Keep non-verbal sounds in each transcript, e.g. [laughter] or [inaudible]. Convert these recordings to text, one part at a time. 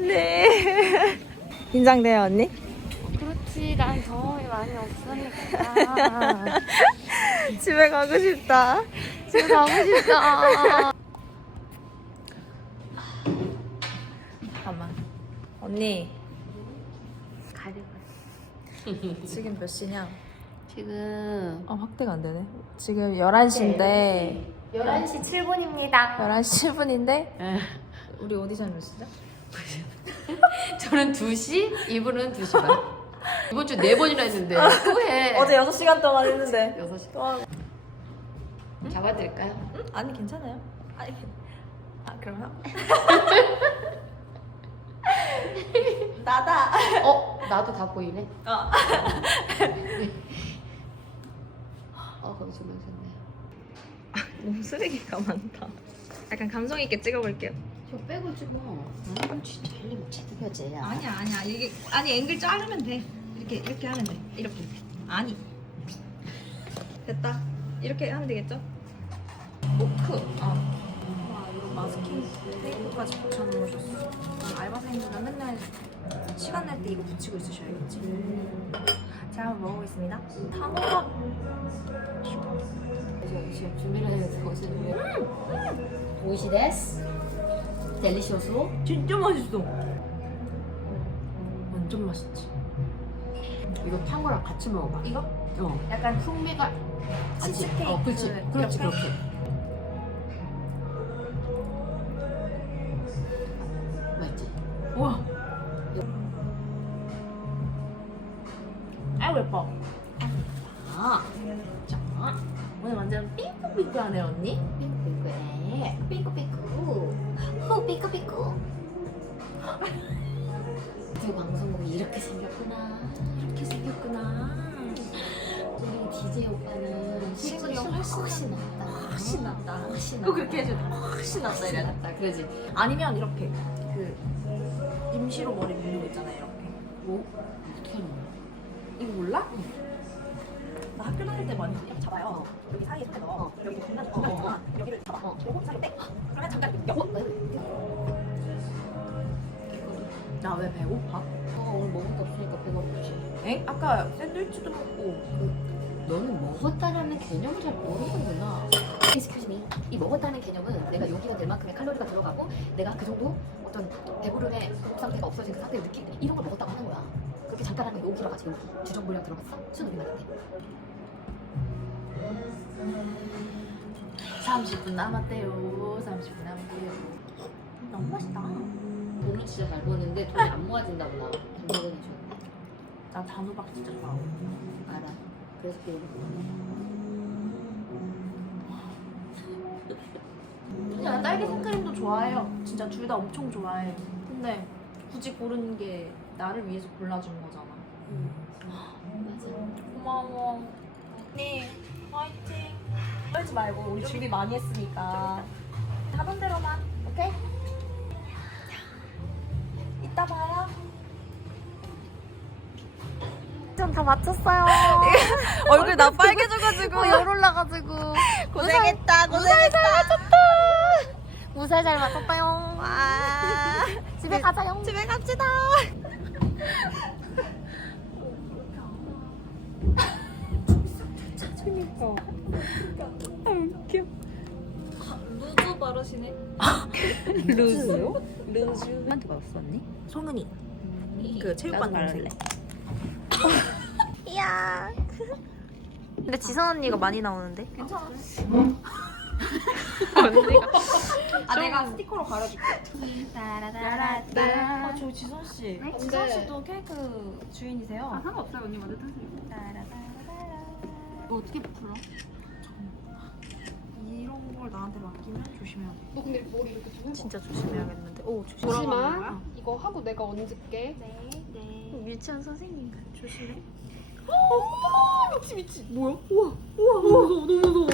언니. [laughs] 긴장돼요, 언니? 그렇지, 난 경험이 많이 없으니까. [laughs] 집에 가고 싶다. 집에 가고 싶다. 잠깐만. 언니, 가려고. 지금 몇 시냐? 지금 아, 확대가 안 되네. 지금 11시인데, 11시 7분입니다. 11시 7분인데, 우리 오디션 몇 시죠? [laughs] 저는 2시, 이분은 2시 반. 이번 주 4번이나 했는데 또 해. 6시간 동안 했는데. [laughs] 6시. 동안. 잡아드릴까요? 아니, 괜찮아요. 아니, 괜- 아, 그러면? [laughs] 나다. 어, 나도 다 보이네. 어. 어, 거기 좀 하셨네. 너무 쓰레기가 많다. 약간 감성 있게 찍어볼게요. 저 빼고 좀 뭐. 아, 진짜 헬리면 제대로지. 아니야 아니야 이게 아니 앵글 자르면 돼 이렇게 이렇게 하면 돼 이렇게 아니 됐다 이렇게 하면 되겠죠? 오크 어. 와 이거 마스킹 테이프까지 붙여놓으셨어 알바생분은 맨날 시간 날 때 이거 붙이고 있으셔야겠지 자 한번 먹어보겠습니다 단호박 지금 준비를 해서 오시는데. 음! 오이시데스. 델리쇼소. 진짜 맛있어 완전 맛있지 이거 탄 거랑 같이 먹어봐. 이거? 어. 약간 풍미가 같이. 치즈케이크 어, 그렇지. 그렇지? 그렇게. 맛있지? 우와 후, 삐꾸삐꾸. 두 방송국이 이렇게 생겼구나. 이렇게 생겼구나 우리 DJ 오빠는 실물이 훨씬 훨씬 낫다. 훨씬 낫다 꼭 그렇게 해줘 훨씬 낫다 이래 낫다. 그러지. 아니면 이렇게 그 임시로 머리 묶는 거 있잖아요 이렇게 뭐? 어떻게 하는 거야? 이거 몰라? 나 학교 다닐 때 많이 이렇게 잡아요 여기 사이에 손에 넣어 여기 중간 있잖아 여기를 잡아 어. 요거 사이에 땡 그러면 잠깐 여 나 왜 배고파? 어, 오늘 먹을 게 없으니까 배가 고프지. 엥? 아까 샌드위치도 먹고 너는 먹었다라는 개념을 잘 모르는구나. Excuse me. 이 먹었다는 개념은 내가 용기가 될 만큼의 칼로리가 들어가고 내가 그 정도 어떤 배부름의 그 상태가 없어진 그 상태를 느끼는 이런 걸 먹었다고 하는 거야. 그렇게 잠깐 하는 용기라고 지금 주정부량 들어갔어. 수능 말인데. 30분 남았대요 30분 남았대요 너무 맛있다 돈은 진짜 잘 버는데 돈이 안 모아진다고 나. 돈 먹은 줘. 나 단호박 진짜 좋아 알아. 그래서 배우는 근데 난 딸기 생크림도 좋아해요. 진짜 둘 다 엄청 좋아해. 근데 굳이 고르는 게 나를 위해서 골라준 거잖아. 맞아. 고마워. 언니, 화이팅. 떨지 말고 우리 준비 많이 했으니까. 하던 대로만, 오케이? 이따 봐요. 전다 맞췄어요. [laughs] 얼굴 나 빨개져가지고. 열 올라가지고. [laughs] 고생했다, 고생했다. 무살 잘 맞췄다요. 아, 집에 가자요. 집에 갑시다. 루즈 바르시네. [laughs] 루즈요? 루즈. 한테 받았었니? 송은이. 그 체육관 동생. [laughs] 이야. 근데 지선 언니가 많이 나오는데? 아 내가 스티커로 가려줄게. 아, 저 지선 씨. 지선 씨도 케이크 주인이세요? 아, 상관없어요 언니 먼저 타세요. 뭐 어떻게 풀어? 그런 걸 나한테 맡기면 조심해야 돼. 너 근데 머리 이렇게 좀 해봐. 진짜 조심해야겠는데. 오 조심. 잠시만 이거 하고 내가 얹을게. 네. 네. 유치원 선생님 같 조심해. 오, 역시 미친. 뭐야? 우와, 우와, 우와, 너무 무서워.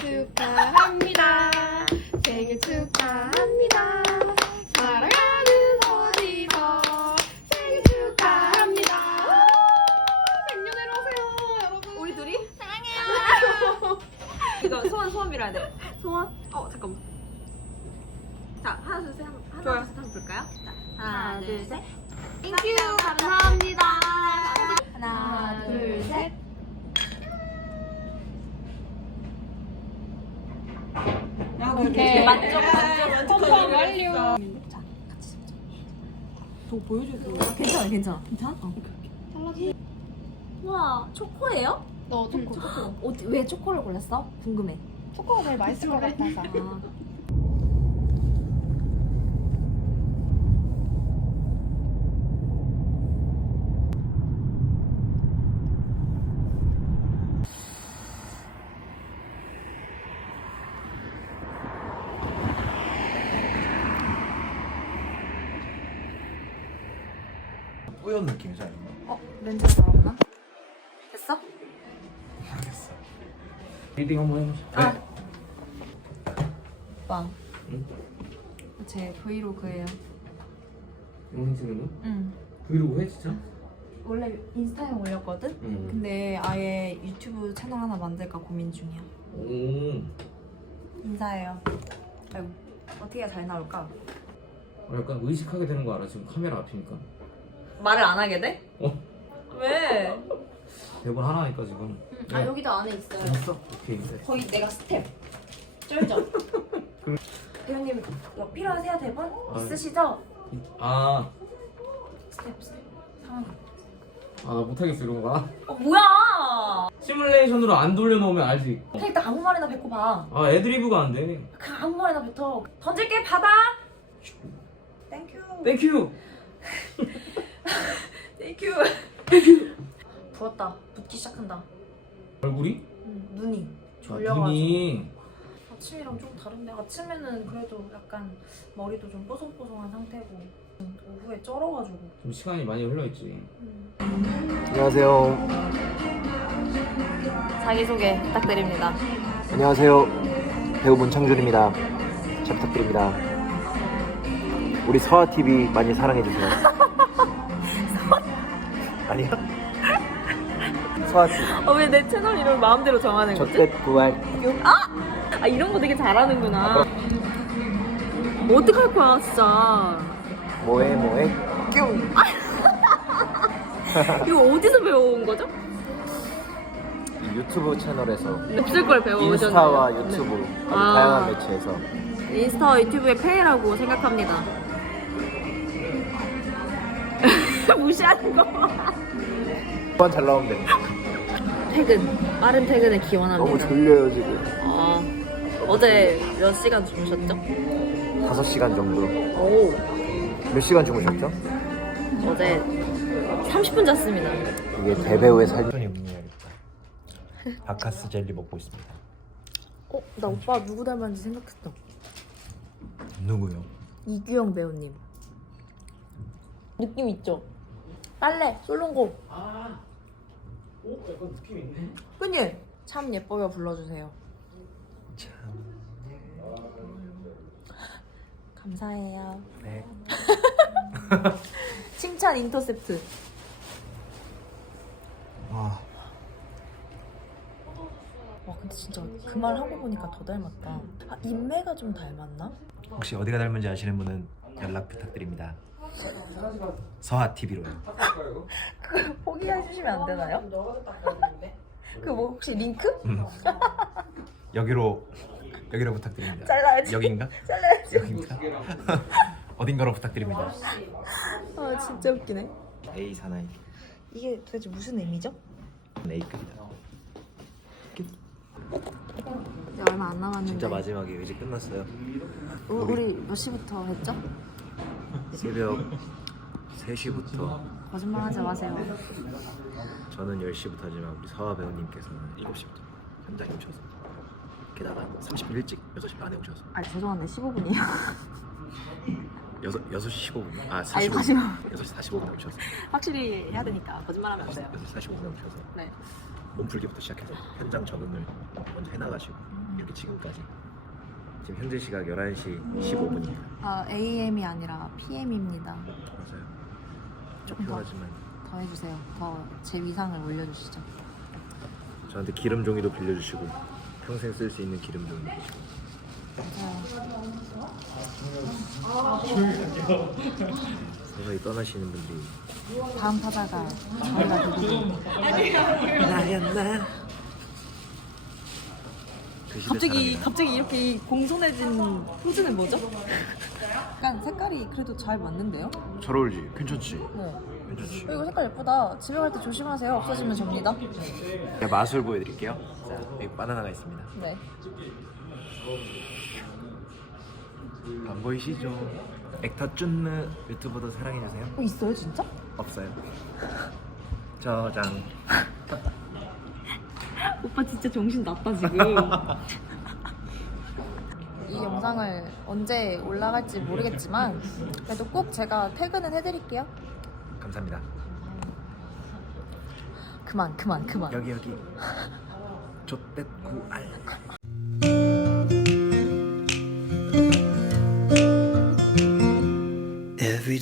생일 축하합니다. 생일 축하합니다. 소원? 어 잠깐만. 자 하나 둘셋 하나 좋아요. 둘셋 한번 볼까요? 자, 하나, 둘, 셋. 땡큐 감사합니다. 하나, 둘, 셋. 오케이. 만족, 만족. 펌펌 완료. 더 보여줘도 괜찮아 괜찮아. 괜찮아? 어. 와 초코예요? 너 초코. [gasps] 어, 왜 초코를 골랐어? 궁금해. 초코가 제일 맛있을 것 같아서. 아. [laughs] 뿌연 느낌이지 않나? 어 렌즈 잘 없나? 됐어? 리딩 한번 해보자. 아. 네. 오빠. 응? 제 브이로그예요. 영상 찍는 거? 응. 브이로그 해 진짜? 원래 인스타에 올렸거든? 응. 근데 아예 유튜브 채널 하나 만들까 고민 중이야. 오. 인사해요. 아이고, 어떻게 해야 잘 나올까? 어, 약간 의식하게 되는 거 알아? 지금 카메라 앞이니까. 말을 안 하게 돼? 어. 왜? 대본 하나니까 지금. 아 여기도 안에 있어요. 됐어? 오케이. 네. 거의 내가 스텝. 쩔죠? 배우님 [laughs] 뭐 필요하세요 대본? 아. 있으시죠? 아, 스텝 스텝. 상황. 아, 나 못하겠어 이런 거. 아, 어 뭐야? 시뮬레이션으로 안 돌려놓으면 알지. 어. 그냥 일단 아무 말이나 뱉고 봐. 아, 애드리브가 안 돼. 그냥 아무 말이나 뱉어. 던질게 받아. 땡큐. 땡큐. 땡큐. 부었다. 붓기 시작한다. 얼굴이? 응, 눈이 아, 졸려가지고. 눈이. 아침이랑 좀 다른데 아침에는 그래도 약간 머리도 좀 뽀송뽀송한 상태고 음, 오후에 쩔어가지고 좀 시간이 많이 흘러있지. 음. 안녕하세요. 자기소개 부탁드립니다. 안녕하세요. 배우 문창준입니다. 잘 부탁드립니다. 우리 서아 TV 많이 사랑해 주세요. [laughs] 아니요. TV. 어, 왜 내 채널 이름 마음대로 정하는 거지? 저때 구할 아, 이런 거 되게 잘하는구나. 뭐 어떡할 거야, 진짜. 뭐해 뭐해? [laughs] 이거 어디서 배워온 거죠? 이 유튜브 채널에서 없을 걸 배워오셨네요. 인스타와 유튜브 아주 아. 다양한 매체에서 네. 인스타와 유튜브의 폐해라고 생각합니다. [laughs] 무시하는 거. 한번 잘 나오면 됩니다. 퇴근. 빠른 퇴근을 기원합니다. 너무 졸려요 지금. 아, 어제 몇 시간 주무셨죠? 5시간 정도. 오, 몇 시간 주무셨죠? 어제 30분 잤습니다. 이게 대배우의 삶. 천천히 음미해야겠다. 바카스 젤리 먹고 있습니다. 어? 나 오빠 누구 닮았는지 생각했어 누구요? 이규영 배우님 느낌 있죠? 빨래 솔롱고 아. 오, 약간 느낌 있네. 그니? 참 예뻐요 불러주세요 참. 감사해요 네. [laughs] 칭찬 인터셉트 아. 와 근데 진짜 그 말 하고 보니까 더 닮았다 아 인매가 좀 닮았나? 혹시 어디가 닮은지 아시는 분은 연락 부탁드립니다. 서하 TV로요. 그걸 포기해 주시면 안 되나요? [laughs] 그 뭐 혹시 링크? 여기로 여기로 부탁드립니다. 잘라야지 여긴가? 잘라야지 여긴가? [laughs] 어딘가로 부탁드립니다. 아 진짜 웃기네 A 사나이 이게 도대체 무슨 의미죠? A급이다. 이제 얼마 안 남았는데. 진짜 마지막에 이제 끝났어요. 우, 우리 몇 시부터 했죠? 새벽 3시부터. 거짓말 하지 마세요. 저는 10시부터 하지만 우리 서하 배우님께서는 7시부터 현장에 오셔서 게다가 30분 일찍 6시 반에 오셔서. 아 죄송한데 15분이에요. 6, 6시 15분. 아 아니, 45분. 6시 45분에 오셔서. 확실히 해야 되니까 거짓말 하면 안 돼요. 6시 45분에 오셔서 네. 몸풀기부터 시작해서 현장 적응을 먼저 해나가시고 이렇게 지금까지. 지금 현재 시각 11시 15분입니다. 아 AM이 아니라 PM입니다. 맞아요. 조금 더. 필요하지만. 더 해주세요. 더 제 위상을 올려주시죠. 저한테 기름 종이도 빌려주시고 평생 쓸 수 있는 기름 종이. 주시고 서서히 떠나시는 분들이 다음 타자가 저희가 누구고 나였나 그 갑자기. 갑자기 이렇게 공손해진 포즈는 뭐죠? [laughs] 약간 색깔이 그래도 잘 맞는데요? 잘 어울리지? 괜찮지? 네. 괜찮지? 어, 이거 색깔 예쁘다. 집에 갈 때 조심하세요. 없어지면 접니다. 제가 마술 보여드릴게요 자 여기 바나나가 있습니다 네. 안 보이시죠? 액터 쭌느 유튜브도 사랑해주세요 어, 있어요 진짜? 없어요 [laughs] 저장 [laughs] 오빠 진짜 정신 나빠 지금. [laughs] 이 영상을 언제 올라갈지 모르겠지만 그래도 꼭 제가 퇴근은 해드릴게요. 감사합니다. 그만 그만 그만. 여기 여기. 좆대구 알. Every